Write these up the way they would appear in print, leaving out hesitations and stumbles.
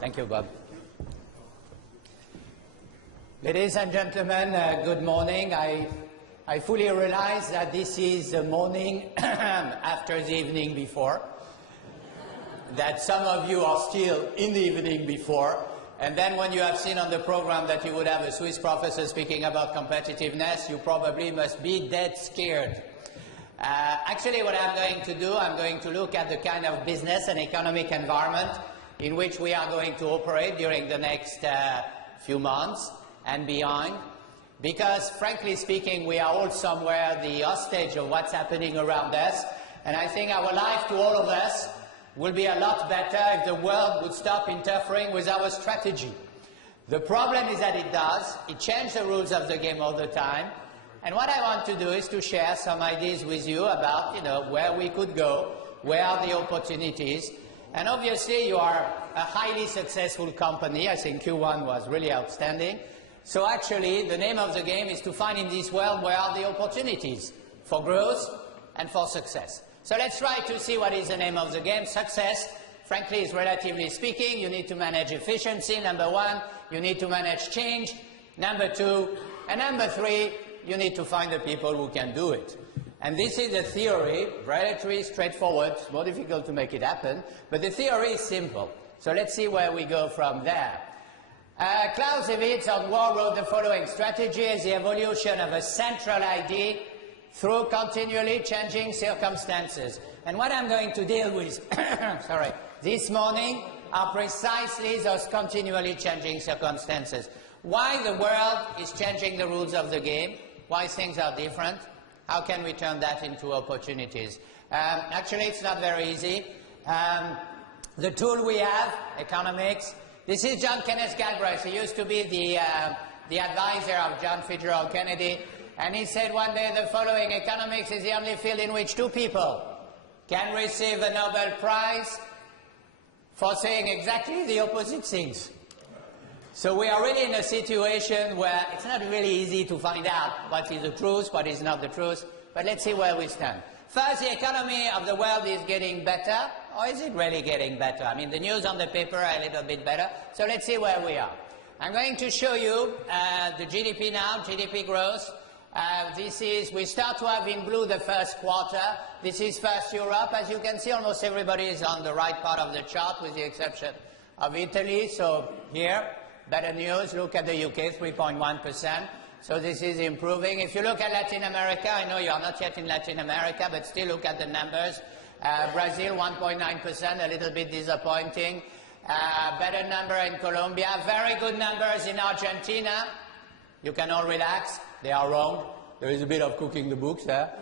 Thank you, Bob. Ladies and gentlemen, good morning. I fully realize that this is the morning after the evening before, that some of you are still in the evening before, and then when you have seen on the program that you would have a Swiss professor speaking about competitiveness, you probably must be dead scared. Actually, what I'm going to do, I'm going to look at the kind of business and economic environment in which we are going to operate during the next few months and beyond, because frankly speaking, we are all somewhere the hostage of what's happening around us, and I think our life to all of us will be a lot better if the world would stop interfering with our strategy. The problem is that it does. It changes the rules of the game all the time, and what I want to do is to share some ideas with you about, where we could go, where are the opportunities. And obviously, you are a highly successful company. I think Q1 was really outstanding. So actually, the name of the game is to find in this world where are the opportunities for growth and for success. So let's try to see what is the name of the game. Success, frankly, is relatively speaking. You need to manage efficiency, number one. You need to manage change, number two. And number three, you need to find the people who can do it. And this is a theory, relatively straightforward. It's more difficult to make it happen, but the theory is simple. So let's see where we go from there. Clausewitz on war wrote the following: strategy is the evolution of a central idea through continually changing circumstances. And what I'm going to deal with this morning are precisely those continually changing circumstances. Why the world is changing the rules of the game, why things are different, how can we turn that into opportunities? Actually, it's not very easy. The tool we have, economics, this is John Kenneth Galbraith. He used to be the advisor of John Fitzgerald Kennedy, and he said one day the following: economics is the only field in which two people can receive a Nobel Prize for saying exactly the opposite things. So we are really in a situation where it's not really easy to find out what is the truth, what is not the truth, but let's see where we stand. First, the economy of the world is getting better, or is it really getting better? I mean, the news on the paper are a little bit better, so let's see where we are. I'm going to show you the GDP now, GDP growth. We start to have in blue the first quarter. This is first Europe. As you can see, almost everybody is on the right part of the chart, with the exception of Italy. So here, better news, look at the UK, 3.1%. So this is improving. If you look at Latin America, I know you are not yet in Latin America, but still look at the numbers. Brazil, 1.9%, a little bit disappointing. Better number in Colombia. Very good numbers in Argentina. You can all relax. They are wrong. There is a bit of cooking the books there.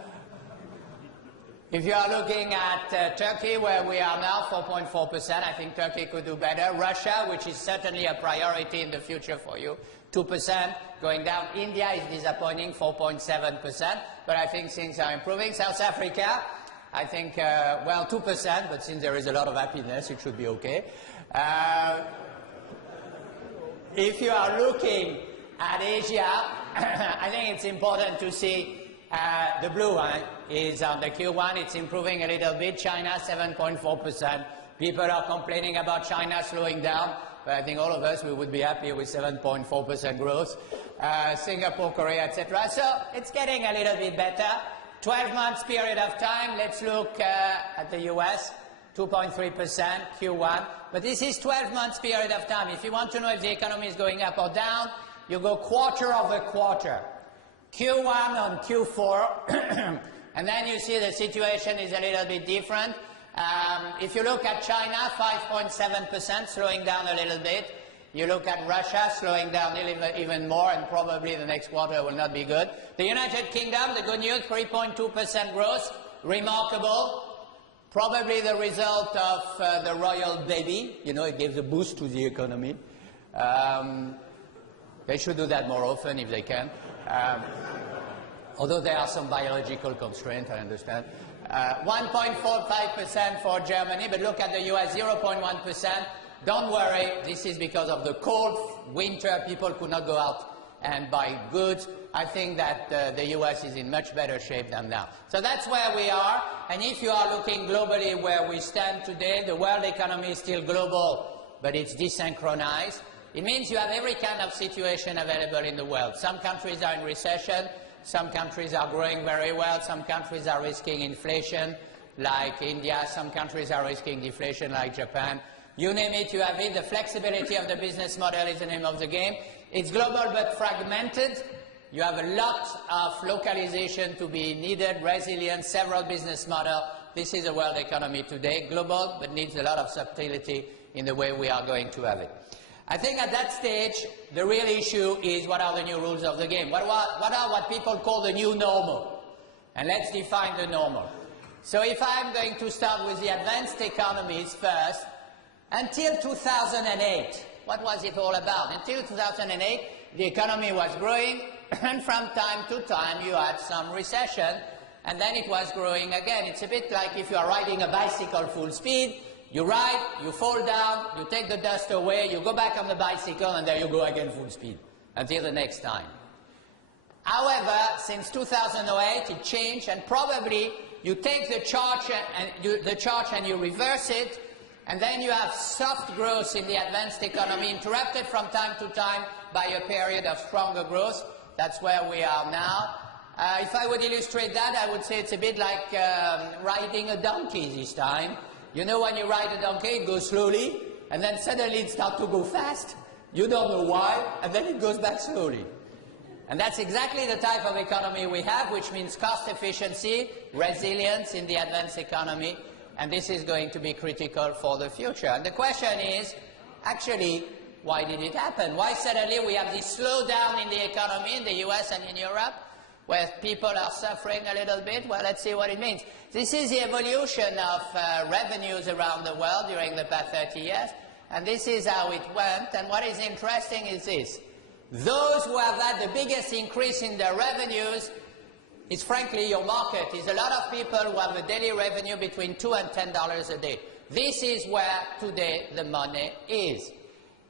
If you are looking at Turkey, where we are now, 4.4%, I think Turkey could do better. Russia, which is certainly a priority in the future for you, 2%, going down. India is disappointing, 4.7%, but I think things are improving. South Africa, I think, 2%, but since there is a lot of happiness, it should be okay. If you are looking at Asia, I think it's important to see the blue one is on the Q1. It's improving a little bit. China, 7.4%. People are complaining about China slowing down, but I think all of us, we would be happy with 7.4% growth. Singapore, Korea, etc. So it's getting a little bit better. 12 months period of time. Let's look at the US, 2.3% Q1. But this is 12 months period of time. If you want to know if the economy is going up or down, you go quarter over quarter. Q1 on Q4, and then you see the situation is a little bit different. If you look at China, 5.7%, slowing down a little bit. You look at Russia, slowing down even more, and probably the next quarter will not be good. The United Kingdom, the good news, 3.2% growth, remarkable. Probably the result of the royal baby. It gives a boost to the economy. They should do that more often if they can. Although there are some biological constraints, I understand. 1.45% for Germany, but look at the US, 0.1%. Don't worry, this is because of the cold winter. People could not go out and buy goods. I think that the US is in much better shape than now. So that's where we are. And if you are looking globally where we stand today, the world economy is still global, but it's desynchronized. It means you have every kind of situation available in the world. Some countries are in recession, some countries are growing very well, some countries are risking inflation, like India, some countries are risking deflation, like Japan. You name it, you have it. The flexibility of the business model is the name of the game. It's global but fragmented. You have a lot of localization to be needed, resilience, several business models. This is a world economy today, global, but needs a lot of subtlety in the way we are going to have it. I think at that stage, the real issue is what are the new rules of the game? What are what people call the new normal? And let's define the normal. So if I'm going to start with the advanced economies first, until 2008, what was it all about? Until 2008, the economy was growing, and from time to time you had some recession, and then it was growing again. It's a bit like if you are riding a bicycle full speed, you ride, you fall down, you take the dust away, you go back on the bicycle, and there you go again full speed, until the next time. However, since 2008, it changed, and probably you take the charge and you reverse it, and then you have soft growth in the advanced economy, interrupted from time to time by a period of stronger growth. That's where we are now. If I would illustrate that, I would say it's a bit like riding a donkey this time. You know, when you ride a donkey, it goes slowly, and then suddenly it starts to go fast. You don't know why, and then it goes back slowly. And that's exactly the type of economy we have, which means cost efficiency, resilience in the advanced economy, and this is going to be critical for the future. And the question is, actually, why did it happen? Why suddenly we have this slowdown in the economy in the US and in Europe, where people are suffering a little bit? Well, let's see what it means. This is the evolution of revenues around the world during the past 30 years, and this is how it went. And what is interesting is this. Those who have had the biggest increase in their revenues is, frankly, your market. Is a lot of people who have a daily revenue between $2 and $10 a day. This is where today the money is.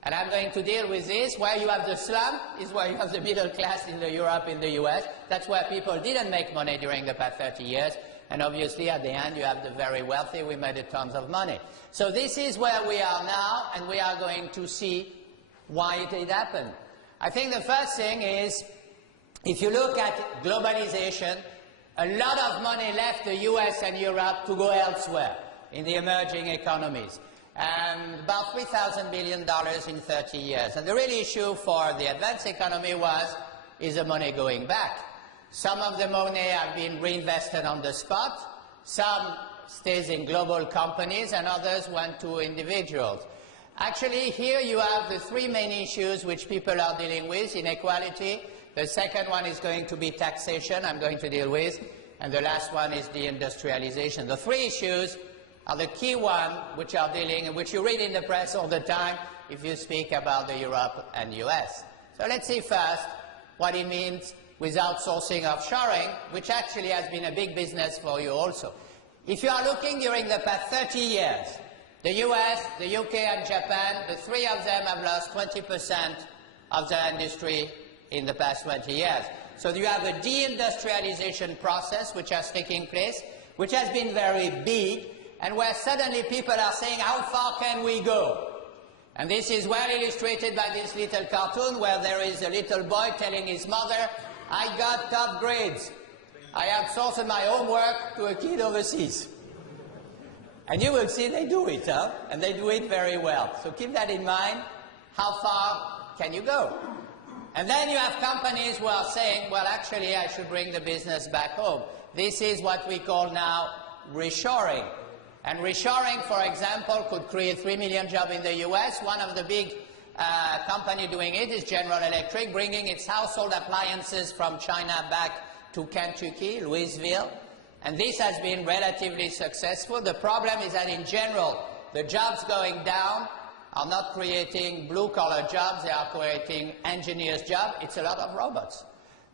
And I'm going to deal with this. Where you have the slump is where you have the middle class in Europe, in the US. That's where people didn't make money during the past 30 years. And obviously, at the end, you have the very wealthy. We made tons of money. So this is where we are now, and we are going to see why it did happen. I think the first thing is, if you look at globalization, a lot of money left the US and Europe to go elsewhere in the emerging economies. And about $3,000 billion in 30 years. And the real issue for the advanced economy is the money going back. Some of the money have been reinvested on the spot, some stays in global companies, and others went to individuals. Actually, here you have the three main issues which people are dealing with: inequality. The second one is going to be taxation, I'm going to deal with, and the last one is deindustrialization. The three issues are the key ones which are dealing, which you read in the press all the time if you speak about the Europe and US. So let's see first what it means with outsourcing offshoring, which actually has been a big business for you also. If you are looking during the past 30 years, the US, the UK and Japan, the three of them have lost 20% of their industry in the past 20 years. So you have a deindustrialization process which has taken place, which has been very big, and where suddenly people are saying, how far can we go? And this is well illustrated by this little cartoon where there is a little boy telling his mother, I got top grades. I outsourced my homework to a kid overseas. And you will see they do it, huh? And they do it very well. So keep that in mind. How far can you go? And then you have companies who are saying, well, actually, I should bring the business back home. This is what we call now reshoring. And reshoring, for example, could create 3 million jobs in the US. One of the big companies doing it is General Electric, bringing its household appliances from China back to Kentucky, Louisville. And this has been relatively successful. The problem is that in general, the jobs going down are not creating blue-collar jobs, they are creating engineers' jobs. It's a lot of robots.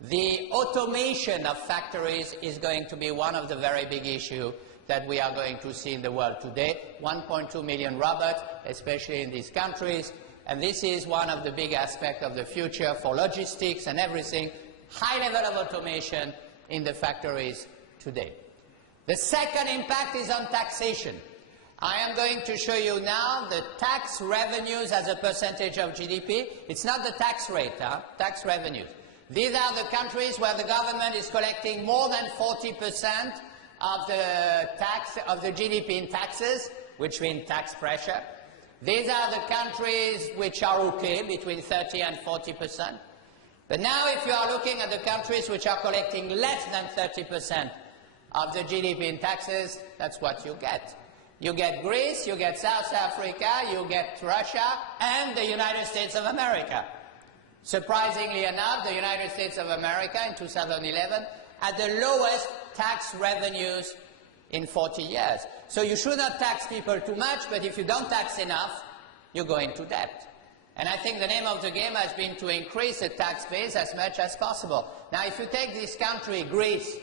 The automation of factories is going to be one of the very big issues that we are going to see in the world today. 1.2 million robots, especially in these countries. And this is one of the big aspects of the future for logistics and everything. High level of automation in the factories today. The second impact is on taxation. I am going to show you now the tax revenues as a percentage of GDP. It's not the tax rate, tax revenues. These are the countries where the government is collecting more than 40% of the GDP in taxes, which means tax pressure. These are the countries which are okay, between 30 and 40%. But now if you are looking at the countries which are collecting less than 30% of the GDP in taxes, that's what you get. You get Greece, you get South Africa, you get Russia, and the United States of America. Surprisingly enough, the United States of America in 2011 had the lowest tax revenues in 40 years. So you should not tax people too much, but if you don't tax enough, you go into debt. And I think the name of the game has been to increase the tax base as much as possible. Now, if you take this country, Greece,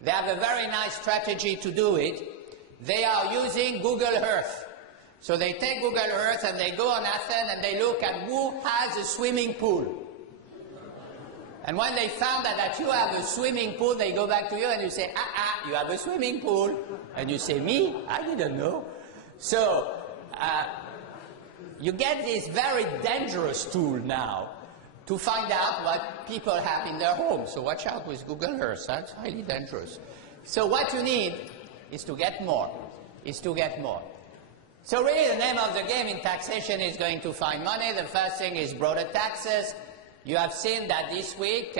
they have a very nice strategy to do it. They are using Google Earth. So they take Google Earth and they go on Athens and they look at who has a swimming pool. And when they found that you have a swimming pool, they go back to you and you say, you have a swimming pool. And you say, me? I didn't know. So you get this very dangerous tool now to find out what people have in their homes. So watch out with Google Earth. That's highly dangerous. So what you need is to get more, So really the name of the game in taxation is going to find money. The first thing is broader taxes. You have seen that this week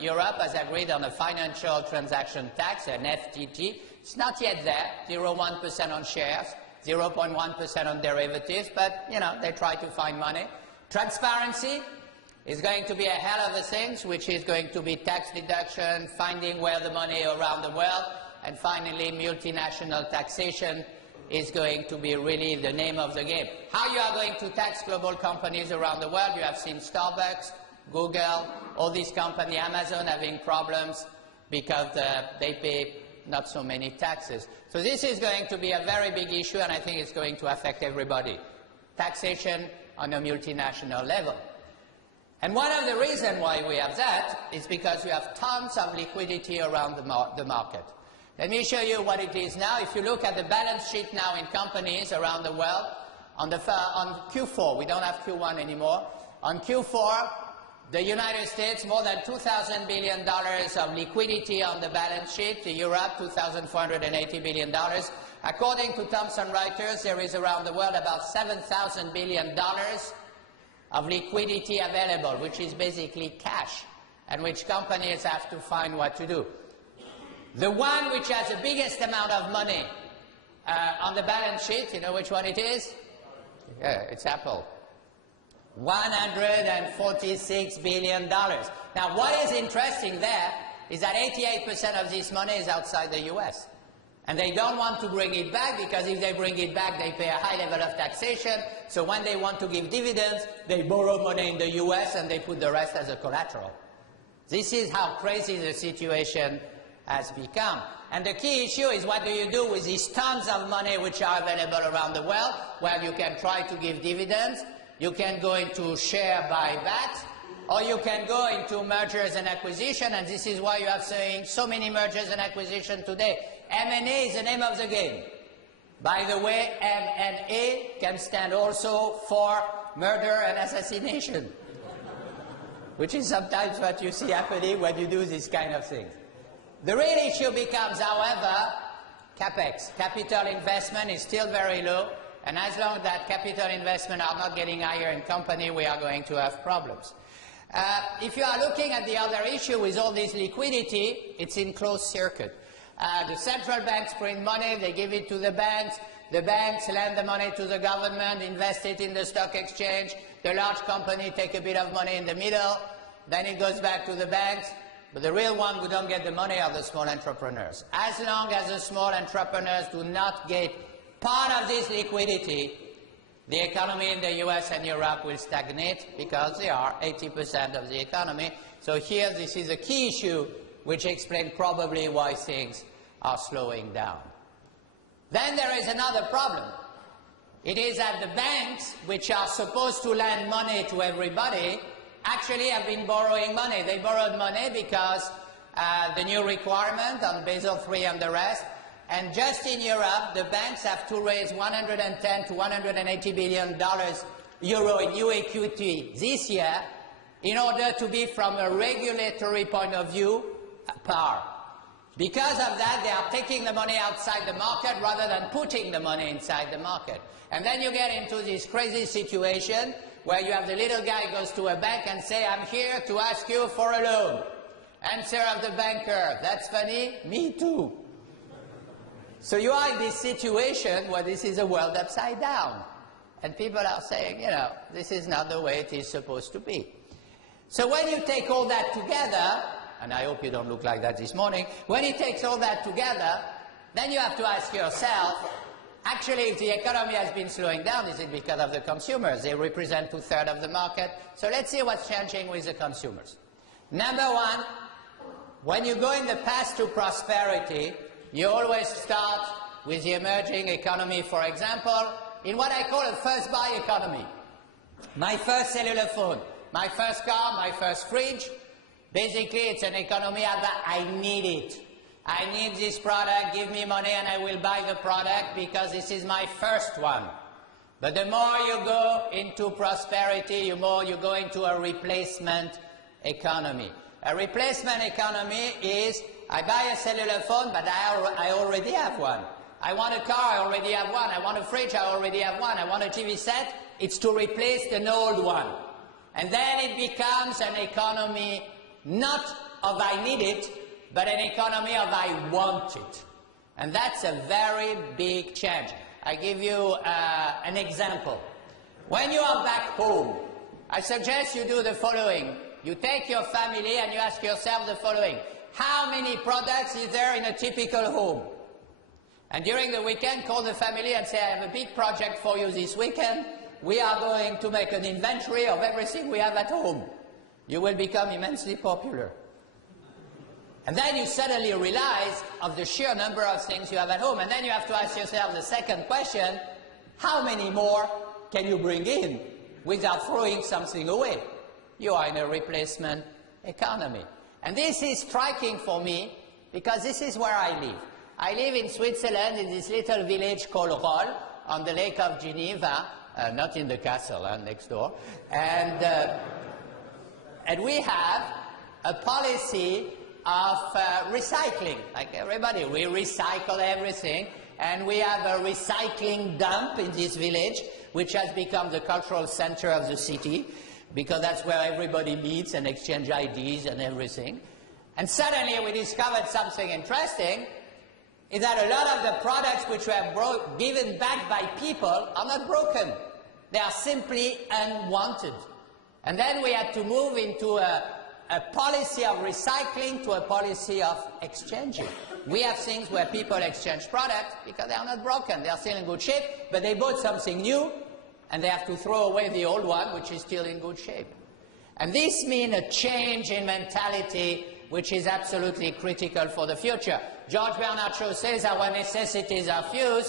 Europe has agreed on a financial transaction tax, an FTT. It's not yet there, 0.1% on shares, 0.1% on derivatives, but you know, they try to find money. Transparency is going to be a hell of a thing, which is going to be tax deduction, finding where the money around the world. And finally, multinational taxation is going to be really the name of the game. How you are going to tax global companies around the world? You have seen Starbucks, Google, all these companies, Amazon having problems because they pay not so many taxes. So this is going to be a very big issue, and I think it's going to affect everybody. Taxation on a multinational level. And one of the reasons why we have that is because we have tons of liquidity around the market. Let me show you what it is now. If you look at the balance sheet now in companies around the world, on Q4, we don't have Q1 anymore, on Q4, the United States, more than $2,000 billion of liquidity on the balance sheet. Europe, $2,480 billion. According to Thomson Reuters, there is around the world about $7,000 billion of liquidity available, which is basically cash, and which companies have to find what to do. The one which has the biggest amount of money on the balance sheet, you know which one it is? Yeah, it's Apple. $146 billion. Now, what is interesting there is that 88% of this money is outside the US. And they don't want to bring it back because if they bring it back, they pay a high level of taxation. So when they want to give dividends, they borrow money in the US and they put the rest as a collateral. This is how crazy the situation has become. And the key issue is what do you do with these tons of money which are available around the world? Well, you can try to give dividends, you can go into share buybacks, or you can go into mergers and acquisition, and this is why you are seeing so many mergers and acquisition today. M&A is the name of the game. By the way, M&A can stand also for murder and assassination, which is sometimes what you see happening when you do this kind of thing. The real issue becomes, however, CapEx. Capital investment is still very low, and as long as that capital investment are not getting higher in company, we are going to have problems. If you are looking at the other issue with all this liquidity, it's in closed circuit. The central banks print money, they give it to the banks lend the money to the government, invest it in the stock exchange, the large company take a bit of money in the middle, then it goes back to the banks. But the real one who don't get the money are the small entrepreneurs. As long as the small entrepreneurs do not get part of this liquidity, the economy in the US and Europe will stagnate because they are 80% of the economy. So here this is a key issue which explains probably why things are slowing down. Then there is another problem. It is that the banks, which are supposed to lend money to everybody, actually have been borrowing money. They borrowed money because the new requirement on Basel III and the rest, And just in Europe, the banks have to raise 110 to 180 billion euro in new equity this year in order to be, from a regulatory point of view, par. Because of that, they are taking the money outside the market rather than putting the money inside the market. And then you get into this crazy situation where you have the little guy goes to a bank and say, I'm here to ask you for a loan. Answer of the banker, that's funny, me too. So you are in this situation where this is a world upside down. And people are saying, you know, this is not the way it is supposed to be. So when you take all that together, and I hope you don't look like that this morning, when you take all that together, then you have to ask yourself, actually, if the economy has been slowing down, is it because of the consumers? They represent 2/3 of the market. So let's see what's changing with the consumers. Number one, when you go in the path to prosperity, you always start with the emerging economy, for example, in what I call a first buy economy. My first cellular phone, my first car, my first fridge, basically it's an economy that I need it. I need this product, give me money and I will buy the product because this is my first one. But the more you go into prosperity, the more you go into a replacement economy. A replacement economy is, I buy a cellular phone, but I already have one. I want a car, I already have one. I want a fridge, I already have one. I want a TV set, it's to replace an old one. And then it becomes an economy not of I need it, but an economy of I want it. And that's a very big change. I give you an example. When you are back home, I suggest you do the following. You take your family and you ask yourself the following. How many products is there in a typical home? And during the weekend, call the family and say, I have a big project for you this weekend. We are going to make an inventory of everything we have at home. You will become immensely popular. And then you suddenly realize of the sheer number of things you have at home. And then you have to ask yourself the second question, how many more can you bring in without throwing something away? You are in a replacement economy. And this is striking for me because this is where I live. I live in Switzerland in this little village called Roll on the Lake of Geneva, not in the castle, next door. And we have a policy of recycling. Like everybody, we recycle everything. And we have a recycling dump in this village, which has become the cultural center of the city, because that's where everybody meets and exchange ideas and everything. And suddenly we discovered something interesting, is that a lot of the products which were given back by people are not broken. They are simply unwanted. And then we had to move into a policy of recycling to a policy of exchanging. We have things where people exchange products because they are not broken. They are still in good shape, but they bought something new and they have to throw away the old one, which is still in good shape. And this means a change in mentality which is absolutely critical for the future. George Bernard Shaw says our necessities are few,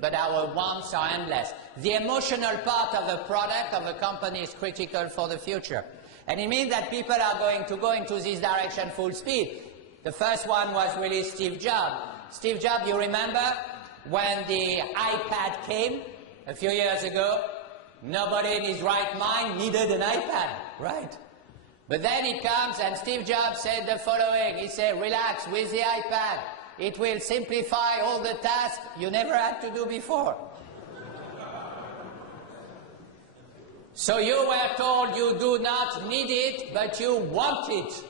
but our wants are endless. The emotional part of a product, of a company, is critical for the future. And it means that people are going to go into this direction full speed. The first one was really Steve Jobs. Steve Jobs, you remember, when the iPad came a few years ago, nobody in his right mind needed an iPad, right? But then it comes and Steve Jobs said the following. He said, relax, with the iPad, it will simplify all the tasks you never had to do before. So you were told you do not need it, but you want it.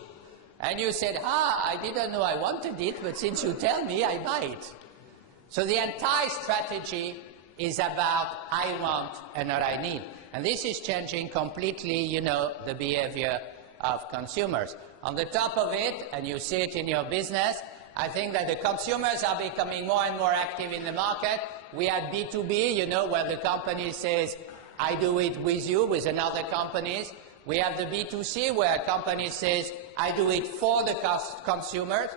And you said, I didn't know I wanted it, but since you tell me, I buy it. So the entire strategy is about I want and not I need. And this is changing completely, you know, the behavior of consumers. On the top of it, and you see it in your business, I think that the consumers are becoming more and more active in the market. We had B2B, you know, where the company says, I do it with you, with another companies. We have the B2C, where a company says, I do it for the consumers.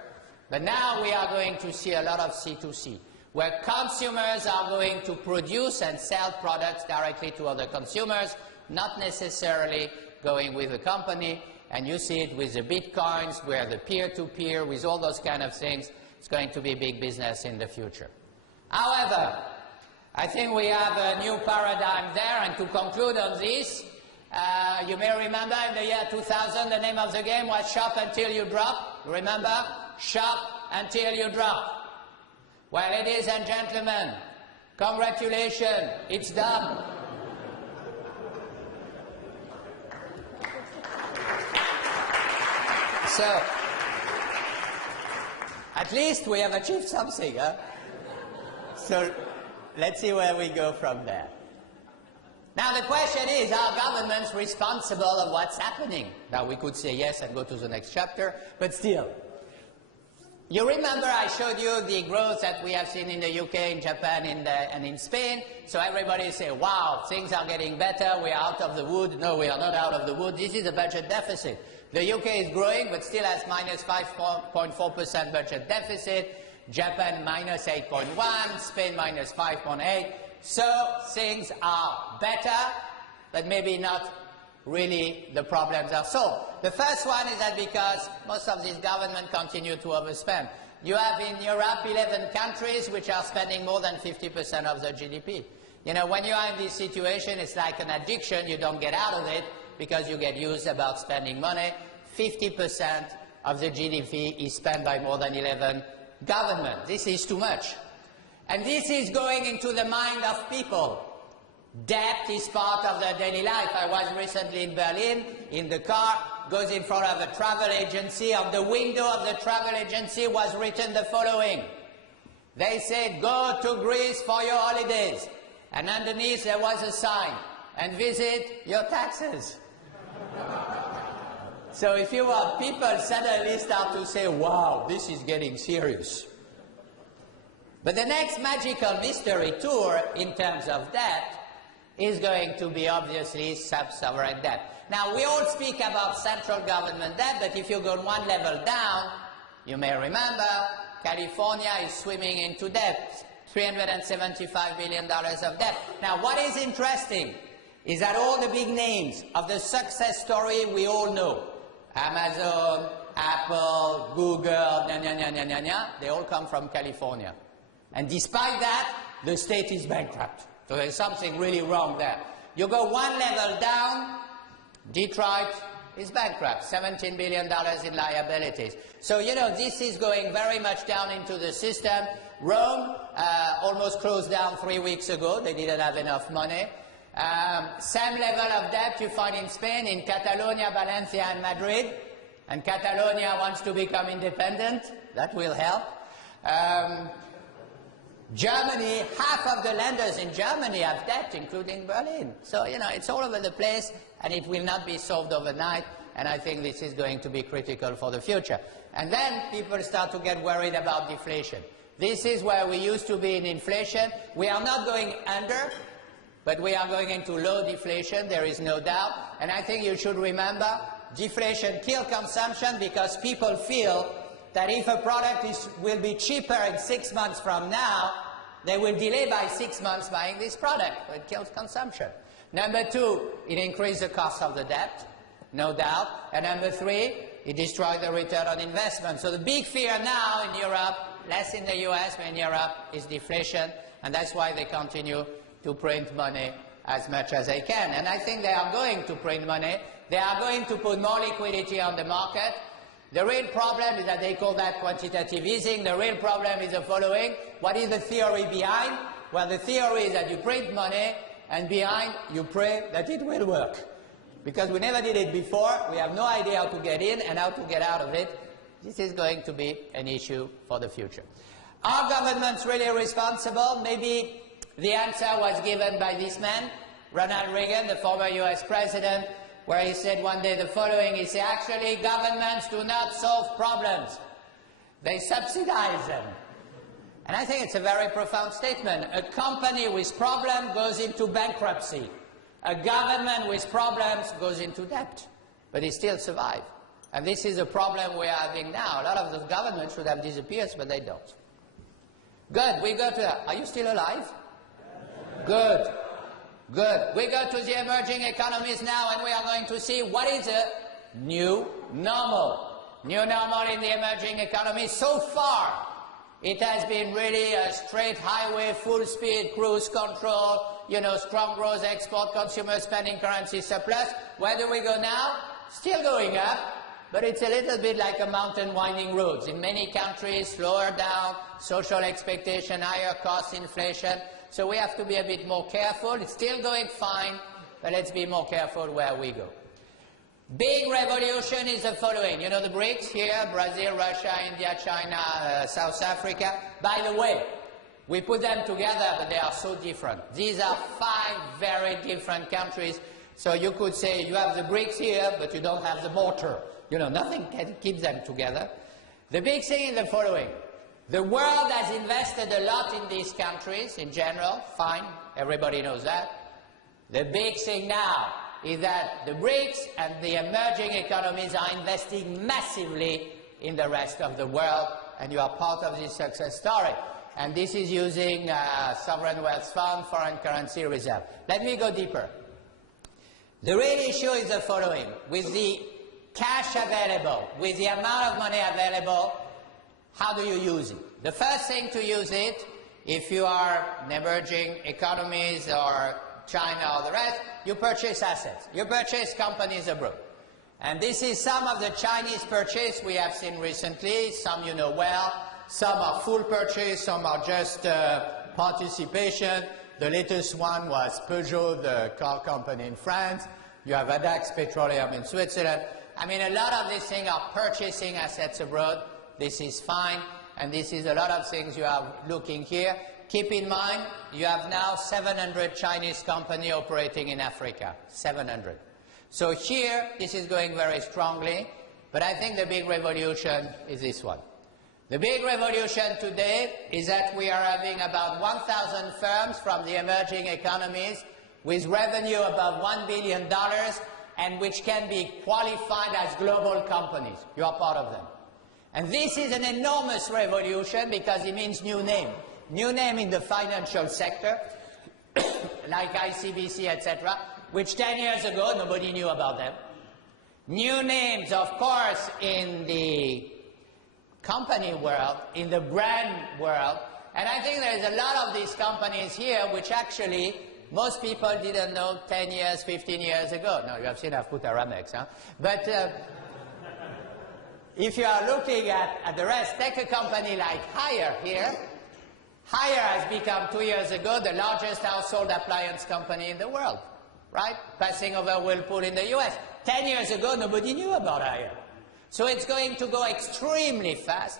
But now we are going to see a lot of C2C, where consumers are going to produce and sell products directly to other consumers, not necessarily going with the company. And you see it with the bitcoins, where the peer-to-peer, with all those kind of things, It's going to be big business in the future. However, I think we have a new paradigm there, and to conclude on this, you may remember in the year 2000 the name of the game was Shop Until You Drop. Remember? Shop Until You Drop. Well, ladies and gentlemen, congratulations, it's done. So, at least we have achieved something, huh? So, let's see where we go from there. Now the question is, are governments responsible of what's happening? Now we could say yes and go to the next chapter, but still. You remember I showed you the growth that we have seen in the UK, in Japan, and in Spain. So everybody say, wow, things are getting better, we are out of the wood. No, we are not out of the wood. This is a budget deficit. The UK is growing, but still has minus 5.4% budget deficit. Japan minus 8.1, Spain minus 5.8. So things are better, but maybe not really the problems are solved. The first one is that because most of these governments continue to overspend. You have in Europe 11 countries which are spending more than 50% of their GDP. You know, when you are in this situation, it's like an addiction. You don't get out of it because you get used about spending money. 50% of the GDP is spent by more than 11 governments. This is too much. And this is going into the mind of people. Debt is part of their daily life. I was recently in Berlin, in the car, goes in front of a travel agency. On the window of the travel agency was written the following. They said, go to Greece for your holidays. And underneath there was a sign, and visit your taxes. So if you want, people suddenly start to say, wow, this is getting serious. But the next magical mystery tour in terms of debt is going to be obviously sub-sovereign debt. Now, we all speak about central government debt, but if you go one level down, you may remember, California is swimming into debt, $375 billion of debt. Now, what is interesting is that all the big names of the success story we all know, Amazon, Apple, Google, they all come from California. And despite that, the state is bankrupt. So there's something really wrong there. You go one level down, Detroit is bankrupt, $17 billion in liabilities. So, you know, this is going very much down into the system. Rome almost closed down 3 weeks ago. They didn't have enough money. Same level of debt you find in Spain, in Catalonia, Valencia, and Madrid. And Catalonia wants to become independent. That will help. Germany, half of the lenders in Germany have debt, including Berlin. So, you know, it's all over the place, and it will not be solved overnight, and I think this is going to be critical for the future. And then people start to get worried about deflation. This is where we used to be in inflation. We are not going under, but we are going into low deflation, there is no doubt. And I think you should remember, deflation kills consumption because people feel that if a product will be cheaper in 6 months from now, they will delay by 6 months buying this product. It kills consumption. Number two, it increases the cost of the debt, no doubt. And number three, it destroys the return on investment. So the big fear now in Europe, less in the US, but in Europe, is deflation. And that's why they continue to print money as much as they can. And I think they are going to print money. They are going to put more liquidity on the market. The real problem is that they call that quantitative easing. The real problem is the following. What is the theory behind? Well, the theory is that you print money, and behind you pray that it will work. Because we never did it before, we have no idea how to get in and how to get out of it. This is going to be an issue for the future. Are governments really responsible? Maybe the answer was given by this man, Ronald Reagan, the former US president, where he said one day the following. He said, actually, governments do not solve problems. They subsidize them. And I think it's a very profound statement. A company with problems goes into bankruptcy. A government with problems goes into debt. But it still survives. And this is a problem we're having now. A lot of those governments should have disappeared, but they don't. Good. We go to... Are you still alive? Good. Good. We go to the emerging economies now, and we are going to see what is a new normal. New normal in the emerging economies. So far, It has been really a straight highway, full speed, cruise control, you know, strong growth, export, consumer spending, currency surplus. Where do we go now? Still going up, but it's a little bit like a mountain winding roads. In many countries, slower down, social expectation, higher costs, inflation. So we have to be a bit more careful. It's still going fine, but let's be more careful where we go. Big revolution is the following. You know the BRICS here, Brazil, Russia, India, China, South Africa. By the way, we put them together, but they are so different. These are 5 very different countries. So you could say you have the BRICS here, but you don't have the mortar. You know, nothing can keep them together. The big thing is the following. The world has invested a lot in these countries in general. Fine, everybody knows that. The big thing now is that the BRICS and the emerging economies are investing massively in the rest of the world, and you are part of this success story. And this is using sovereign wealth fund, foreign currency reserve. Let me go deeper. The real issue is the following. With the cash available, with the amount of money available, how do you use it? The first thing to use it, if you are in emerging economies or China or the rest, you purchase assets. You purchase companies abroad. And this is some of the Chinese purchase we have seen recently. Some you know well. Some are full purchase, some are just participation. The latest one was Peugeot, the car company in France. You have Adax Petroleum in Switzerland. I mean, a lot of these things are purchasing assets abroad. This is fine, and this is a lot of things you are looking here. Keep in mind, you have now 700 Chinese companies operating in Africa, 700. So here, this is going very strongly, but I think the big revolution is this one. The big revolution today is that we are having about 1,000 firms from the emerging economies with revenue above $1 billion and which can be qualified as global companies. You are part of them. And this is an enormous revolution because it means new name. New name in the financial sector, like ICBC, etc., which 10 years ago nobody knew about them. New names, of course, in the company world, in the brand world, and I think there is a lot of these companies here which actually most people didn't know 10 years, 15 years ago. Now, you have seen I've put Aramex, huh? But if you are looking at the rest, take a company like Haier here. Haier has become 2 years ago the largest household appliance company in the world, right? Passing over Whirlpool in the US. 10 years ago, nobody knew about Haier. So it's going to go extremely fast.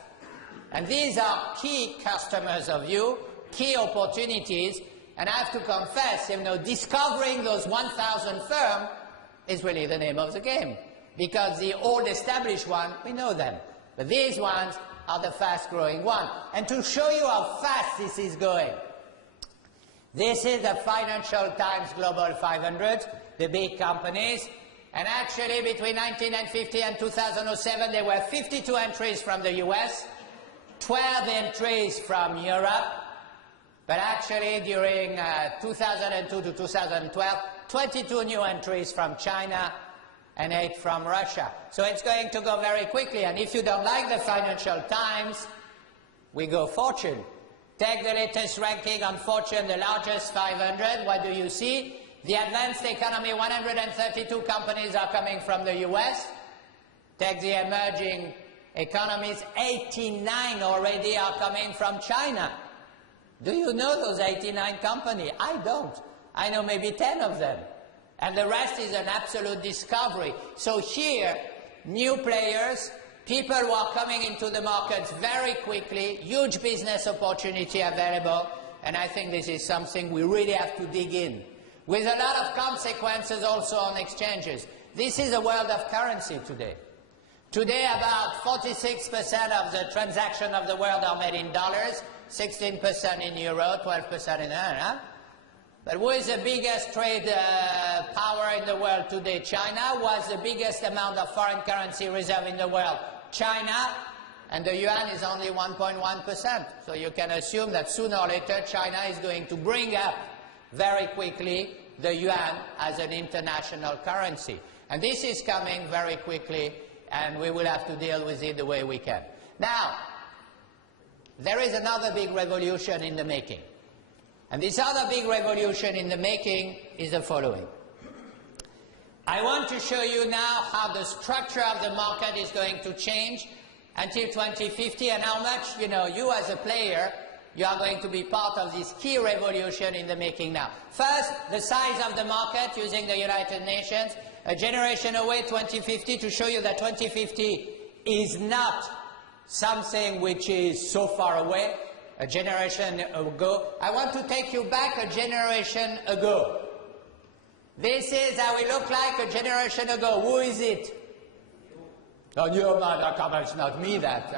And these are key customers of you, key opportunities. And I have to confess, you know, discovering those 1,000 firms is really the name of the game. Because the old established ones, we know them. But these ones are the fast-growing ones. And to show you how fast this is going, this is the Financial Times Global 500, the big companies. And actually, between 1950 and 2007, there were 52 entries from the US, 12 entries from Europe, but actually, during 2002 to 2012, 22 new entries from China and 8 from Russia. So it's going to go very quickly. And if you don't like the Financial Times, we go Fortune. Take the latest ranking on Fortune, the largest 500. What do you see? The advanced economy, 132 companies are coming from the US. Take the emerging economies, 89 already are coming from China. Do you know those 89 companies? I don't. I know maybe 10 of them. And the rest is an absolute discovery. So here, new players, people who are coming into the markets very quickly, huge business opportunity available, and I think this is something we really have to dig in. With a lot of consequences also on exchanges. This is a world of currency today. Today, about 46% of the transactions of the world are made in dollars, 16% in euro, 12% in yen. But who is the biggest trade power in the world today? China was the biggest amount of foreign currency reserve in the world. China, and the yuan is only 1.1%. So you can assume that sooner or later China is going to bring up very quickly the yuan as an international currency. And this is coming very quickly, and we will have to deal with it the way we can. Now, there is another big revolution in the making. And this other big revolution in the making is the following. I want to show you now how the structure of the market is going to change until 2050 and how much, you as a player, you are going to be part of this key revolution in the making now. First, the size of the market using the United Nations, a generation away, 2050, to show you that 2050 is not something which is so far away, a generation ago. I want to take you back a generation ago. This is how it looked like a generation ago. Who is it? Oh, no, come on, it's not me that.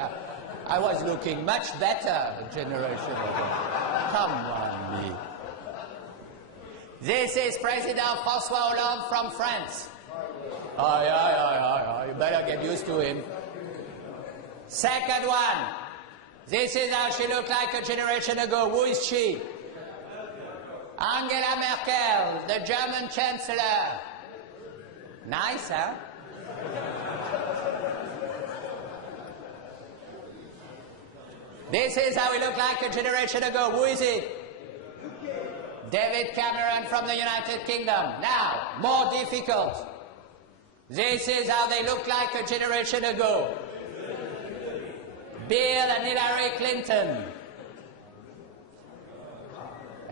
I was looking much better a generation ago. Come on, me. This is President François Hollande from France. Oh, yeah, you better get used to him. Second one. This is how she looked like a generation ago. Who is she? Angela Merkel, the German Chancellor. Nice, huh? This is how it looked like a generation ago. Who is it? David Cameron from the United Kingdom. Now, more difficult. This is how they looked like a generation ago. Bill and Hillary Clinton.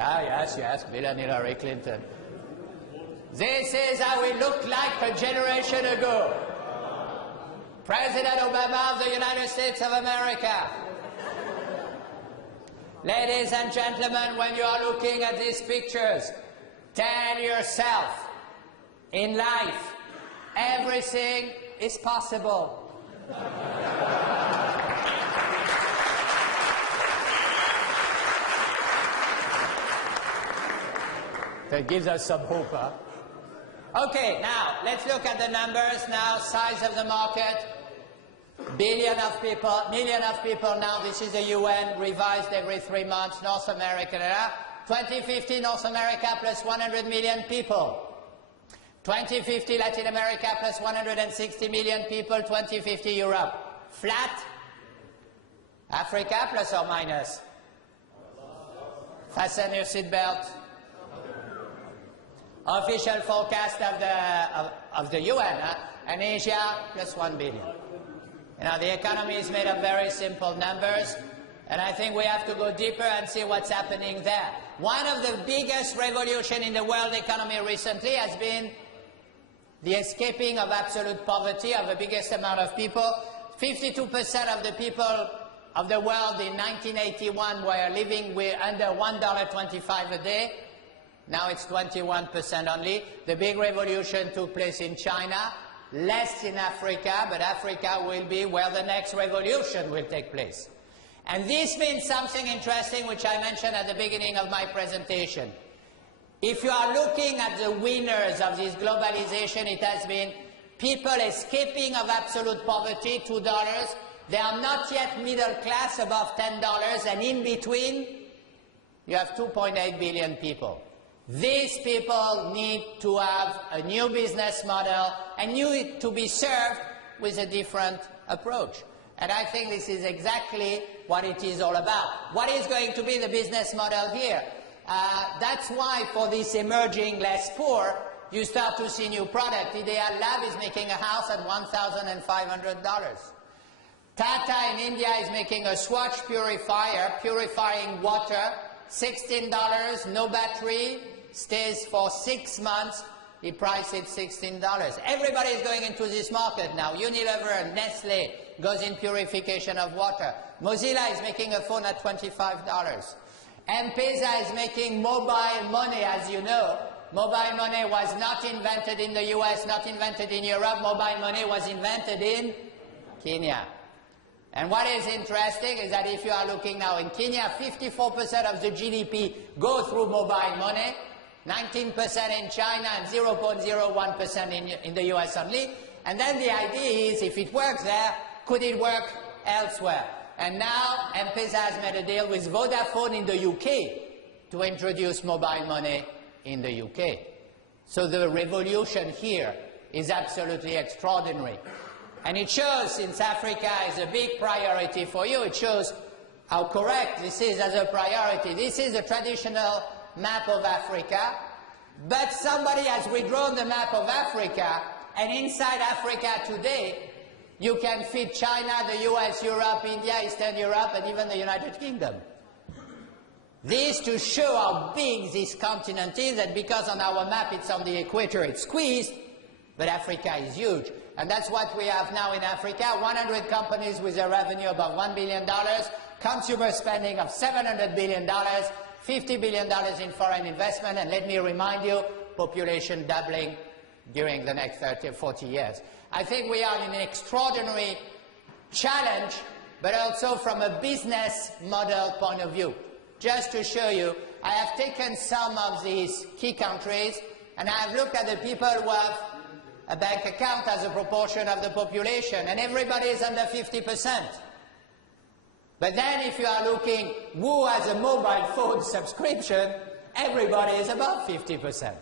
Ah, yes, Bill and Hillary Clinton. This is how it looked like a generation ago. President Obama of the United States of America. Ladies and gentlemen, when you are looking at these pictures, tell yourself, in life, everything is possible. That gives us some hope, huh? Okay, now, let's look at the numbers now. Size of the market, million of people now. This is the UN, revised every 3 months. North America, 2050, North America plus 100 million people. 2050, Latin America plus 160 million people. 2050, Europe. Flat. Africa, plus or minus? Fasten your seatbelt. Official forecast of the UN, and Asia, plus 1 billion. The economy is made of very simple numbers, and I think we have to go deeper and see what's happening there. One of the biggest revolutions in the world economy recently has been the escaping of absolute poverty of the biggest amount of people. 52% of the people of the world in 1981 were living under $1.25 a day. Now it's 21% only. The big revolution took place in China, less in Africa, but Africa will be where the next revolution will take place. And this means something interesting which I mentioned at the beginning of my presentation. If you are looking at the winners of this globalization, it has been people escaping of absolute poverty, $2. They are not yet middle class, above $10, and in between, you have 2.8 billion people. These people need to have a new business model and need to be served with a different approach. And I think this is exactly what it is all about. What is going to be the business model here? That's why for this emerging less poor, you start to see new product. Ideal Lab is making a house at $1,500. Tata in India is making a Swatch purifier, purifying water, $16, no battery, stays for 6 months, he priced it $16. Everybody is going into this market now. Unilever and Nestle goes in purification of water. Mozilla is making a phone at $25. M-Pesa is making mobile money, as you know. Mobile money was not invented in the US, not invented in Europe. Mobile money was invented in Kenya. And what is interesting is that if you are looking now in Kenya, 54% of the GDP go through mobile money, 19% in China and 0.01% in the US only. And then the idea is, if it works there, could it work elsewhere? And now M-Pesa has made a deal with Vodafone in the UK to introduce mobile money in the UK. So the revolution here is absolutely extraordinary. And it shows, since Africa is a big priority for you, it shows how correct this is as a priority. This is a traditional map of Africa, but somebody has redrawn the map of Africa, and inside Africa today, you can fit China, the US, Europe, India, Eastern Europe, and even the United Kingdom. This to show how big this continent is, and because on our map it's on the equator, it's squeezed, but Africa is huge. And that's what we have now in Africa, 100 companies with a revenue above $1 billion, consumer spending of $700 billion, $50 billion in foreign investment, and let me remind you, population doubling during the next 30 or 40 years. I think we are in an extraordinary challenge, but also from a business model point of view. Just to show you, I have taken some of these key countries, and I have looked at the people who have a bank account as a proportion of the population, and everybody is under 50%. But then if you are looking who has a mobile phone subscription, everybody is above 50%.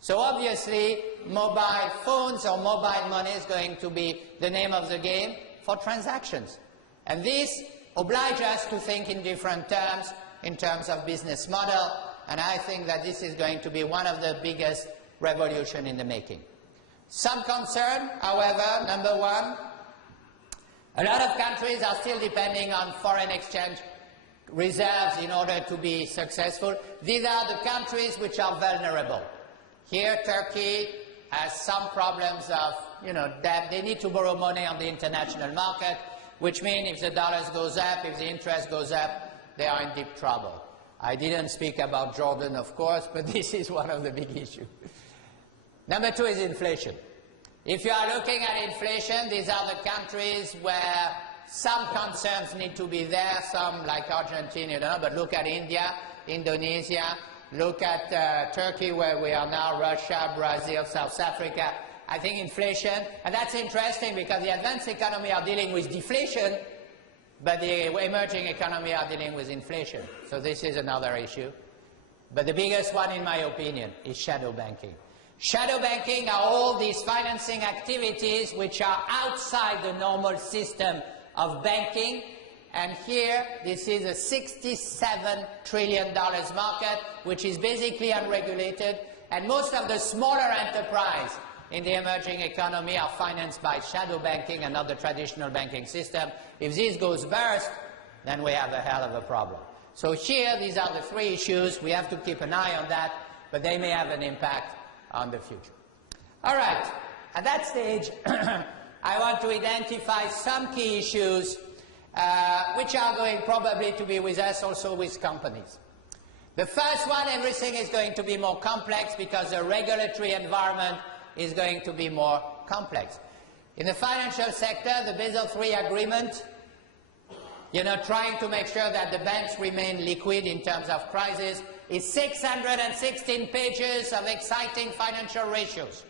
So obviously, mobile phones or mobile money is going to be the name of the game for transactions. And this obliges us to think in different terms, in terms of business model, and I think that this is going to be one of the biggest revolutions in the making. Some concern, however, number one, a lot of countries are still depending on foreign exchange reserves in order to be successful. These are the countries which are vulnerable. Here, Turkey has some problems of, debt. They need to borrow money on the international market, which means if the dollar goes up, if the interest goes up, they are in deep trouble. I didn't speak about Jordan, of course, but this is one of the big issues. Number two is inflation. If you are looking at inflation, these are the countries where some concerns need to be there, some like Argentina, but look at India, Indonesia, look at Turkey where we are now, Russia, Brazil, South Africa. I think inflation, and that's interesting because the advanced economy are dealing with deflation, but the emerging economy are dealing with inflation. So this is another issue. But the biggest one, in my opinion, is shadow banking. Shadow banking are all these financing activities which are outside the normal system of banking. And here, this is a $67 trillion market, which is basically unregulated. And most of the smaller enterprises in the emerging economy are financed by shadow banking and not the traditional banking system. If this goes burst, then we have a hell of a problem. So here, these are the three issues. We have to keep an eye on that, but they may have an impact on the future. All right, at that stage, I want to identify some key issues which are going probably to be with us also with companies. The first one, everything is going to be more complex because the regulatory environment is going to be more complex. In the financial sector, the Basel III agreement, trying to make sure that the banks remain liquid in terms of crisis, is 616 pages of exciting financial ratios.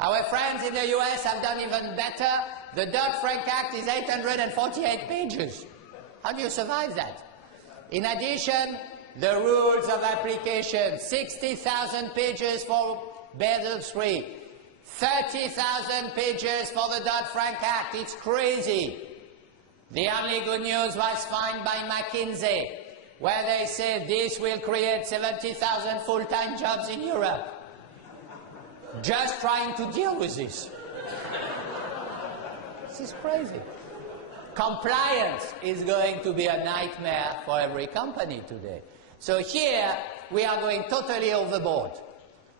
Our friends in the US have done even better. The Dodd-Frank Act is 848 pages. How do you survive that? In addition, the rules of application, 60,000 pages for Basel III, 30,000 pages for the Dodd-Frank Act. It's crazy. The only good news was found by McKinsey, where they said this will create 70,000 full-time jobs in Europe. Just trying to deal with this. This is crazy. Compliance is going to be a nightmare for every company today. So here, we are going totally overboard.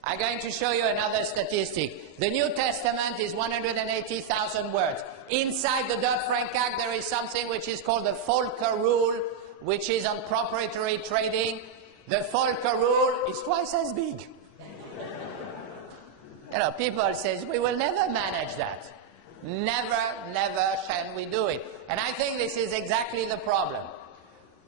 I'm going to show you another statistic. The New Testament is 180,000 words. Inside the Dodd-Frank Act, there is something which is called the Volcker Rule, which is on proprietary trading. The Volcker Rule is twice as big. People say, we will never manage that. Never, never shall we do it. And I think this is exactly the problem.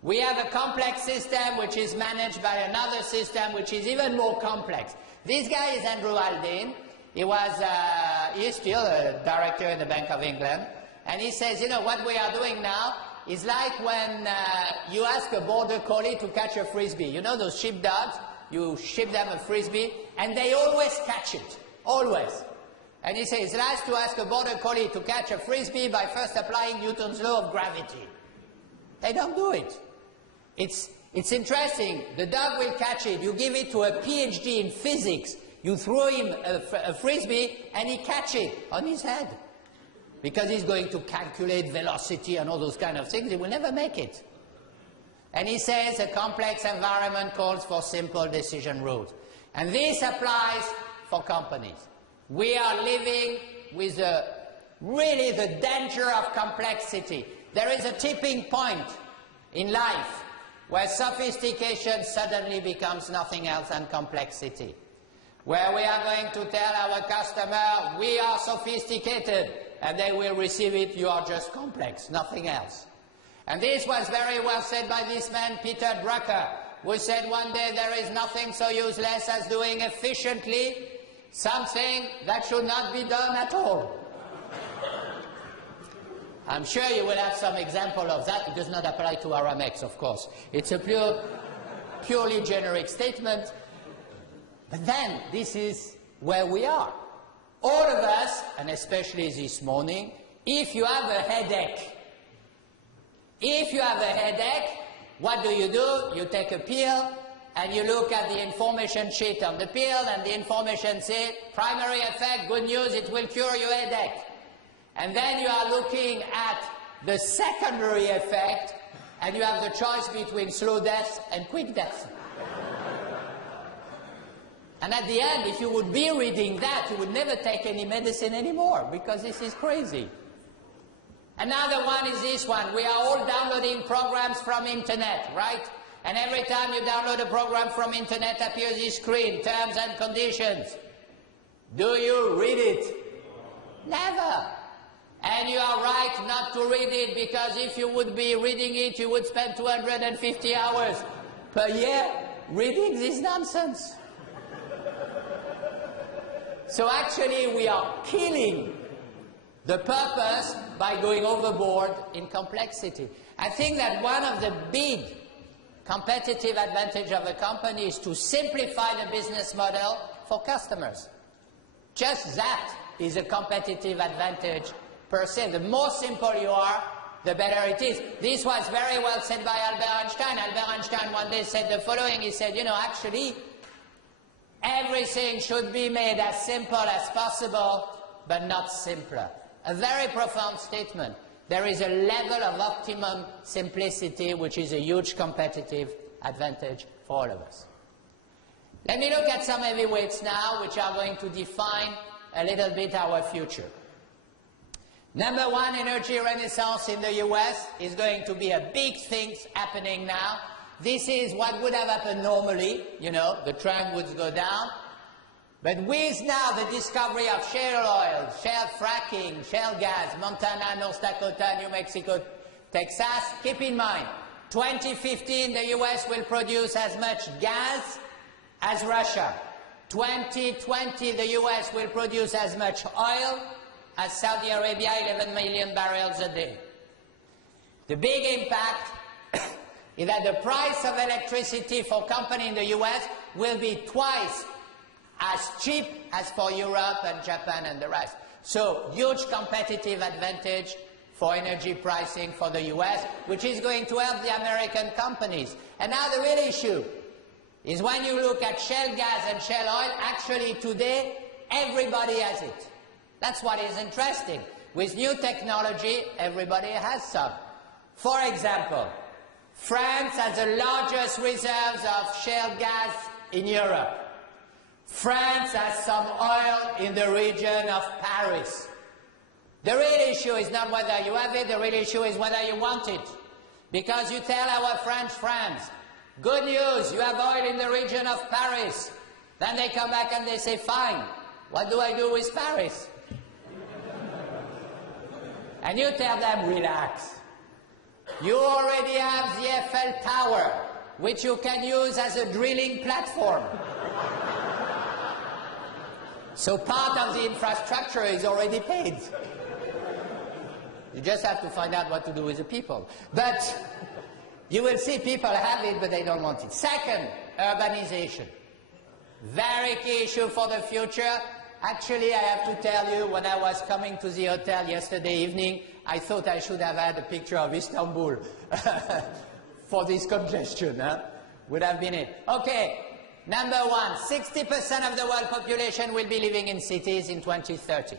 We have a complex system which is managed by another system which is even more complex. This guy is Andrew Haldane. He is still a director in the Bank of England. And he says, what we are doing now is like when you ask a border collie to catch a frisbee. Those sheepdogs? You ship them a frisbee, and they always catch it. Always. And he says, it's nice to ask a border collie to catch a frisbee by first applying Newton's law of gravity. They don't do it. It's interesting. The dog will catch it. You give it to a PhD in physics. You throw him a frisbee and he catches it on his head. Because he's going to calculate velocity and all those kind of things. He will never make it. And he says a complex environment calls for simple decision rules. And this applies for companies. We are living with really the danger of complexity. There is a tipping point in life where sophistication suddenly becomes nothing else than complexity. Where we are going to tell our customer, we are sophisticated, and they will receive it, you are just complex, nothing else. And this was very well said by this man, Peter Drucker, who said one day there is nothing so useless as doing efficiently something that should not be done at all. I'm sure you will have some example of that. It does not apply to Aramex, of course. It's a purely generic statement. But then, this is where we are. All of us, and especially this morning, if you have a headache, what do? You take a pill, and you look at the information sheet on the pill, and the information says, primary effect, good news, it will cure your headache. And then you are looking at the secondary effect, and you have the choice between slow death and quick death. And at the end, if you would be reading that, you would never take any medicine anymore, because this is crazy. Another one is this one. We are all downloading programs from internet, right? And every time you download a program from internet, appears this screen, terms and conditions. Do you read it? Never. And you are right not to read it, because if you would be reading it, you would spend 250 hours per year reading this nonsense. So actually we are killing the purpose by going overboard in complexity. I think that one of the big competitive advantages of a company is to simplify the business model for customers. Just that is a competitive advantage per se. The more simple you are, the better it is. This was very well said by Albert Einstein. Albert Einstein one day said the following. He said, you know, actually, everything should be made as simple as possible, but not simpler. A very profound statement. There is a level of optimum simplicity which is a huge competitive advantage for all of us. Let me look at some heavyweights now, which are going to define a little bit our future. Number one, energy renaissance in the US is going to be a big thing happening now. This is what would have happened normally, you know, the trend would go down. But with now the discovery of shale oil, shale fracking, shale gas, Montana, North Dakota, New Mexico, Texas, keep in mind, 2015 the US will produce as much gas as Russia. 2020 the US will produce as much oil as Saudi Arabia, 11 million barrels a day. The big impact is that the price of electricity for companies in the US will be twice as cheap as for Europe and Japan and the rest. So, huge competitive advantage for energy pricing for the US, which is going to help the American companies. And now the real issue is when you look at shale gas and shale oil, actually today everybody has it. That's what is interesting. With new technology, everybody has some. For example, France has the largest reserves of shale gas in Europe. France has some oil in the region of Paris. The real issue is not whether you have it, the real issue is whether you want it. Because you tell our French friends, good news, you have oil in the region of Paris. Then they come back and they say, fine, what do I do with Paris? And you tell them, relax. You already have the Eiffel Tower, which you can use as a drilling platform. So part of the infrastructure is already paid. You just have to find out what to do with the people. But you will see people have it, but they don't want it. Second, urbanization. Very key issue for the future. Actually, I have to tell you, when I was coming to the hotel yesterday evening, I thought I should have had a picture of Istanbul for this congestion. Would have been it. Okay, number one, 60% of the world population will be living in cities in 2030.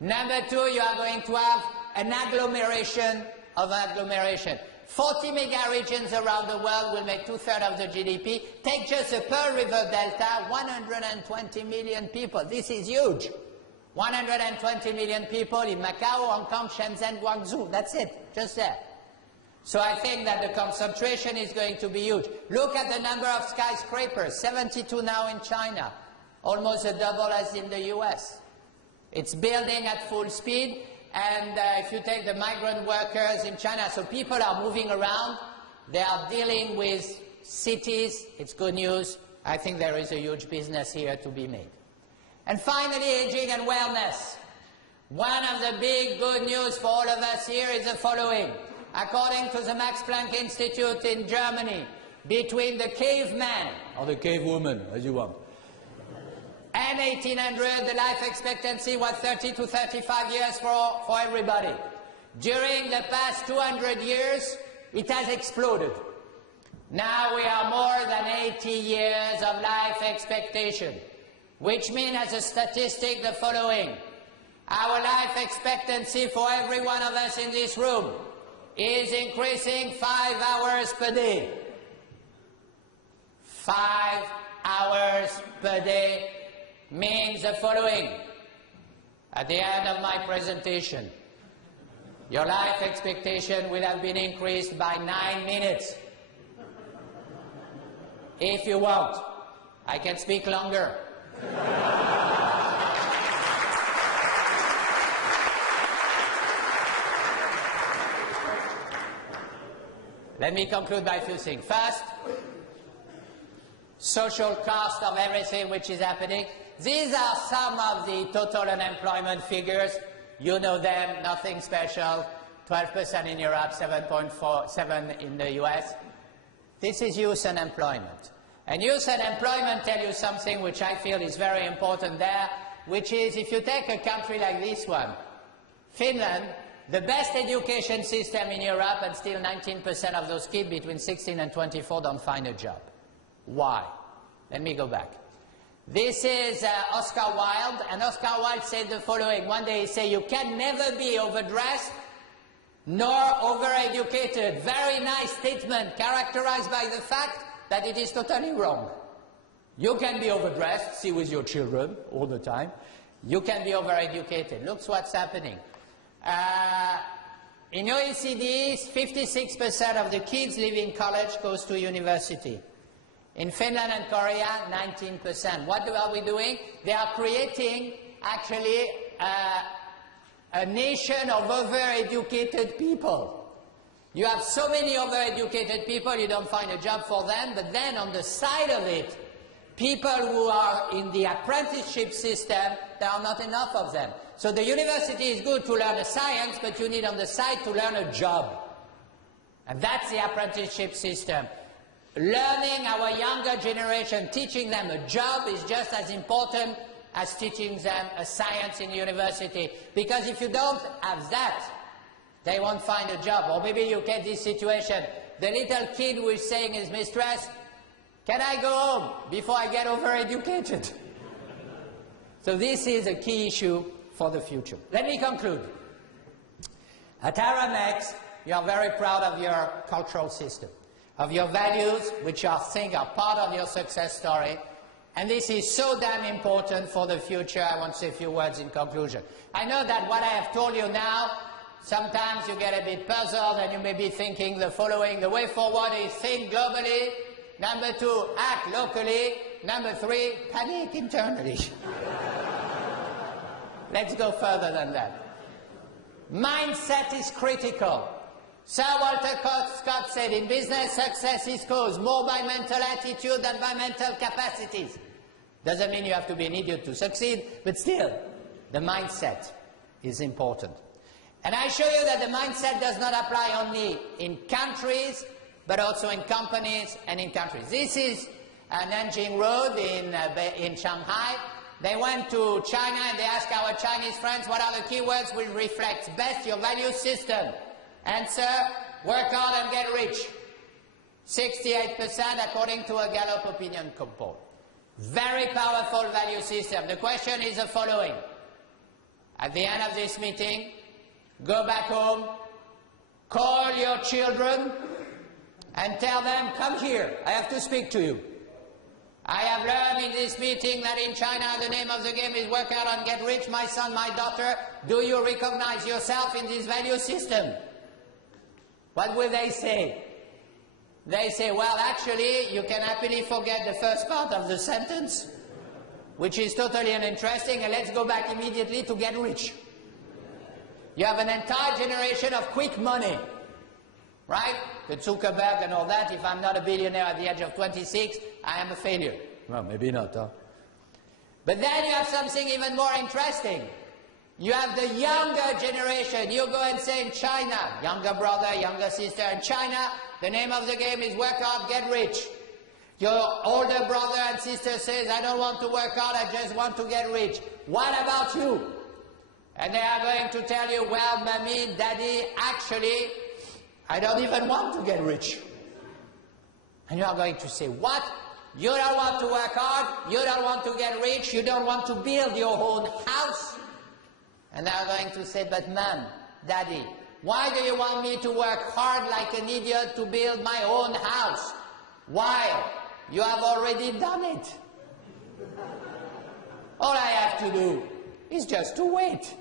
Number two, you are going to have an agglomeration of agglomeration. 40 mega regions around the world will make 2/3 of the GDP. Take just the Pearl River Delta, 120 million people. This is huge. 120 million people in Macau, Hong Kong, Shenzhen, Guangzhou. That's it, just there. So I think that the concentration is going to be huge. Look at the number of skyscrapers, 72 now in China, almost a double as in the US. It's building at full speed. And if you take the migrant workers in China, so people are moving around, they are dealing with cities, it's good news. I think there is a huge business here to be made. And finally, aging and wellness. One of the big good news for all of us here is the following. According to the Max Planck Institute in Germany, between the caveman, or the cavewoman, as you want, and 1800, the life expectancy was 30 to 35 years for everybody. During the past 200 years, it has exploded. Now we are more than 80 years of life expectation, which means as a statistic the following. Our life expectancy for every one of us in this room is increasing 5 hours per day. 5 hours per day means the following. At the end of my presentation, your life expectation will have been increased by 9 minutes. If you want, I can speak longer. Let me conclude by a few things. First, social cost of everything which is happening. These are some of the total unemployment figures. You know them, nothing special. 12% in Europe, 7.47 in the US. This is youth unemployment. And youth unemployment tells you something which I feel is very important there, which is if you take a country like this one, Finland, the best education system in Europe, and still 19% of those kids between 16 and 24 don't find a job. Why? Let me go back. This is Oscar Wilde, and Oscar Wilde said the following. One day he said, you can never be overdressed nor overeducated. Very nice statement, characterized by the fact that it is totally wrong. You can be overdressed, see with your children all the time. You can be overeducated. Look what's happening. In OECD, 56% of the kids leaving college goes to university. In Finland and Korea, 19%. What are we doing? They are creating, actually, a nation of overeducated people. You have so many overeducated people, you don't find a job for them, but then on the side of it, people who are in the apprenticeship system, there are not enough of them. So the university is good to learn a science, but you need on the side to learn a job. And that's the apprenticeship system. Learning our younger generation, teaching them a job is just as important as teaching them a science in university. Because if you don't have that, they won't find a job. Or maybe you get this situation. The little kid who is saying his mistress, can I go home before I get overeducated? So this is a key issue for the future. Let me conclude. At Aramex, you are very proud of your cultural system, of your values, which I think are part of your success story. And this is so damn important for the future. I want to say a few words in conclusion. I know that what I have told you now, sometimes you get a bit puzzled and you may be thinking the following. The way forward is think globally. Number 2, act locally. Number 3, panic internally. Let's go further than that. Mindset is critical. Sir Walter Scott said, in business, success is caused more by mental attitude than by mental capacities. Doesn't mean you have to be an idiot to succeed, but still, the mindset is important. And I show you that the mindset does not apply only in countries, but also in companies and in countries. This is Nanjing Road in Shanghai. They went to China and they asked our Chinese friends what are the keywords which reflect best your value system. Answer, work hard and get rich. 68% according to a Gallup opinion poll. Very powerful value system. The question is the following. At the end of this meeting, go back home, call your children and tell them, come here, I have to speak to you. I have learned in this meeting that in China the name of the game is work hard and get rich. My son, my daughter, do you recognize yourself in this value system? What will they say? They say, well, actually, you can happily forget the first part of the sentence, which is totally uninteresting, and let's go back immediately to get rich. You have an entire generation of quick money, right? The Zuckerberg and all that. If I'm not a billionaire at the age of 26, I am a failure. Well, maybe not, huh? But then you have something even more interesting. You have the younger generation. You go and say in China, younger brother, younger sister, in China, the name of the game is work hard, get rich. Your older brother and sister says, I don't want to work hard, I just want to get rich. What about you? And they are going to tell you, well, mommy, daddy, actually, I don't even want to get rich. And you are going to say, what? You don't want to work hard, you don't want to get rich, you don't want to build your own house? And they are going to say, but mom, daddy, why do you want me to work hard like an idiot to build my own house? Why? You have already done it. All I have to do is just to wait.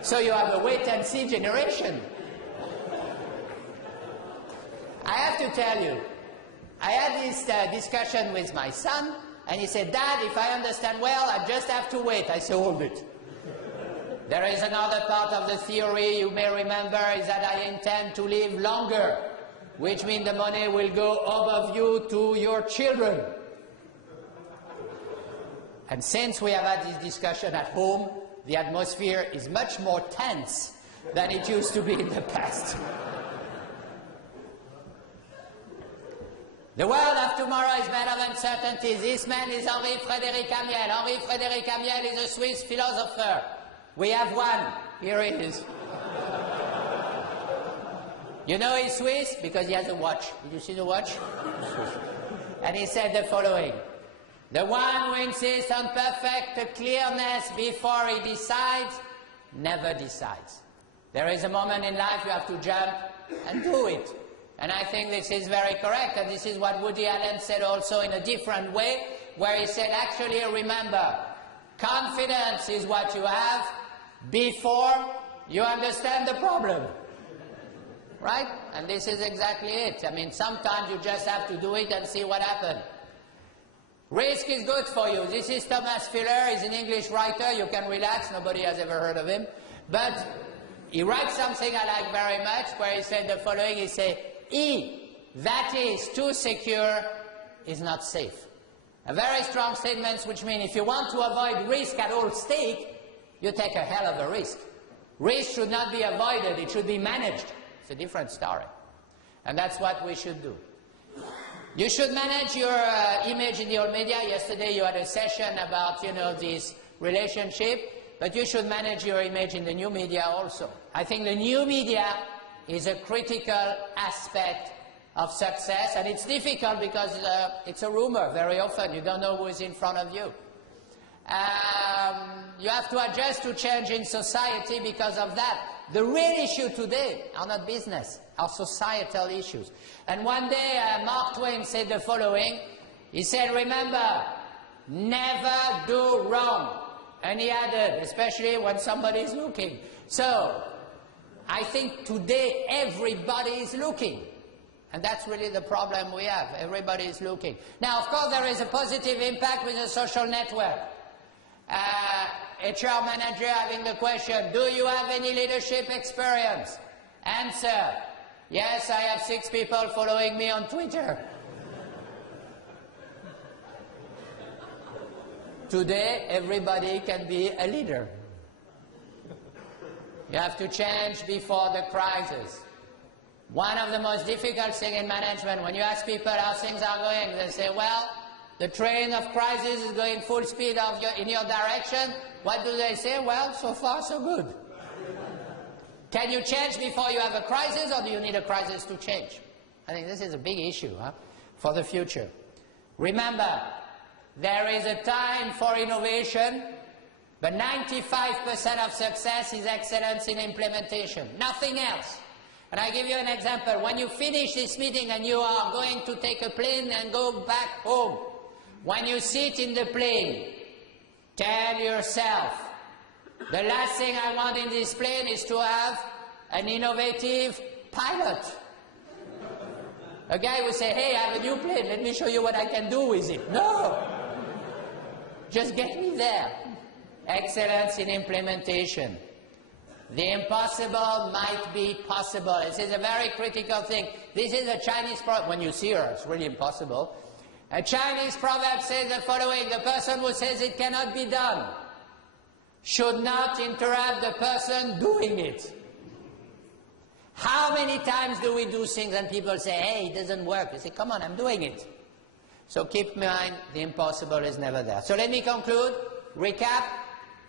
So you have a wait-and-see generation. I have to tell you, I had this discussion with my son, and he said, Dad, if I understand well, I just have to wait. I said, hold it. There is another part of the theory you may remember is that I intend to live longer, which means the money will go above you to your children. And since we have had this discussion at home, the atmosphere is much more tense than it used to be in the past. The world of tomorrow is made of uncertainties. This man is Henri-Frédéric Amiel. Henri-Frédéric Amiel is a Swiss philosopher. We have one. Here he is. You know he's Swiss because he has a watch. Did you see the watch? And he said the following. The one who insists on perfect clearness before he decides, never decides. There is a moment in life you have to jump and do it. And I think this is very correct, and this is what Woody Allen said also in a different way, where he said, actually, remember, confidence is what you have before you understand the problem. Right? And this is exactly it. I mean, sometimes you just have to do it and see what happens. Risk is good for you. This is Thomas Filler. He's an English writer. You can relax. Nobody has ever heard of him. But he writes something I like very much, where he said the following. He said, E, that is too secure, is not safe. A very strong statement, which means if you want to avoid risk at all stake, you take a hell of a risk. Risk should not be avoided, it should be managed. It's a different story. And that's what we should do. You should manage your image in the old media. Yesterday you had a session about, this relationship, but you should manage your image in the new media also. I think the new media is a critical aspect of success, and it's difficult because it's a rumor very often. You don't know who is in front of you. You have to adjust to change in society because of that. The real issue today are not business, are societal issues. And one day Mark Twain said the following. He said, remember, never do wrong. And he added, especially when somebody is looking. So, I think today everybody is looking. And that's really the problem we have. Everybody is looking. Now, of course, there is a positive impact with a social network. HR manager having the question, do you have any leadership experience? Answer, yes, I have 6 people following me on Twitter. Today, everybody can be a leader. You have to change before the crisis. One of the most difficult things in management, when you ask people how things are going, they say, well, the train of crisis is going full speed in your direction. What do they say? Well, so far so good. Can you change before you have a crisis, or do you need a crisis to change? I think this is a big issue for the future. Remember, there is a time for innovation, but 95% of success is excellence in implementation, nothing else. And I give you an example. When you finish this meeting and you are going to take a plane and go back home, when you sit in the plane, tell yourself, the last thing I want in this plane is to have an innovative pilot. A guy will say, hey, I have a new plane, let me show you what I can do with it. No! Just get me there. Excellence in implementation. The impossible might be possible. This is a very critical thing. This is a Chinese proverb. When you see her, it's really impossible. A Chinese proverb says the following: the person who says it cannot be done should not interrupt the person doing it. How many times do we do things and people say, hey, it doesn't work? We say, come on, I'm doing it. So keep in mind, the impossible is never there. So let me conclude. Recap.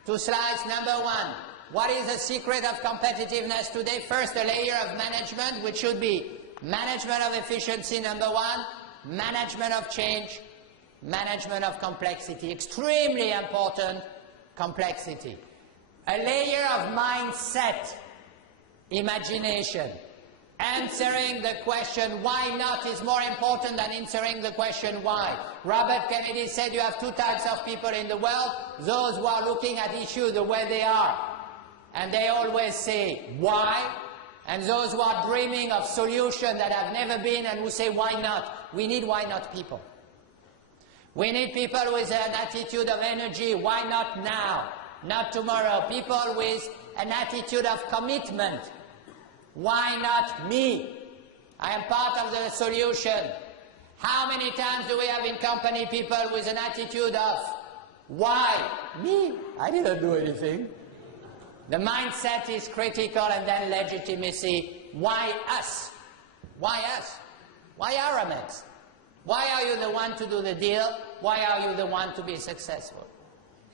2 slides. Number 1. What is the secret of competitiveness today? First, a layer of management, which should be management of efficiency, number 1, management of change, management of complexity. Extremely important, complexity. A layer of mindset, imagination. Answering the question why not is more important than answering the question why. Robert Kennedy said you have 2 types of people in the world: those who are looking at issues the way they are, and they always say why, and those who are dreaming of solutions that have never been and who say why not. We need why not people. We need people with an attitude of energy. Why not now, not tomorrow? People with an attitude of commitment. Why not me? I am part of the solution. How many times do we have in company people with an attitude of why me? I didn't do anything. The mindset is critical, and then legitimacy. Why us? Why us? Why Aramex? Why are you the one to do the deal? Why are you the one to be successful?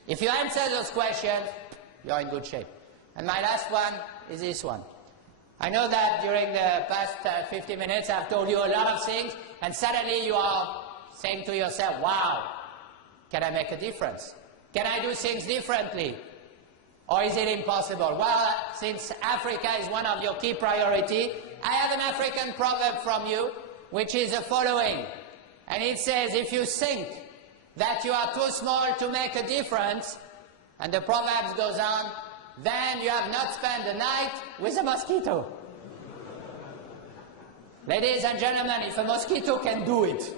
If you answer those questions, you're in good shape. And my last one is this one. I know that during the past 50 minutes I've told you a lot of things, and suddenly you are saying to yourself, wow, can I make a difference? Can I do things differently? Or is it impossible? Well, since Africa is one of your key priorities, I have an African proverb from you, which is the following. And it says, if you think that you are too small to make a difference, and the proverb goes on, then you have not spent the night with a mosquito. Ladies and gentlemen, if a mosquito can do it,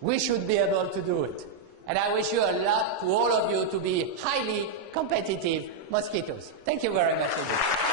we should be able to do it. And I wish you a lot, to all of you, to be highly competitive mosquitoes. Thank you very much indeed.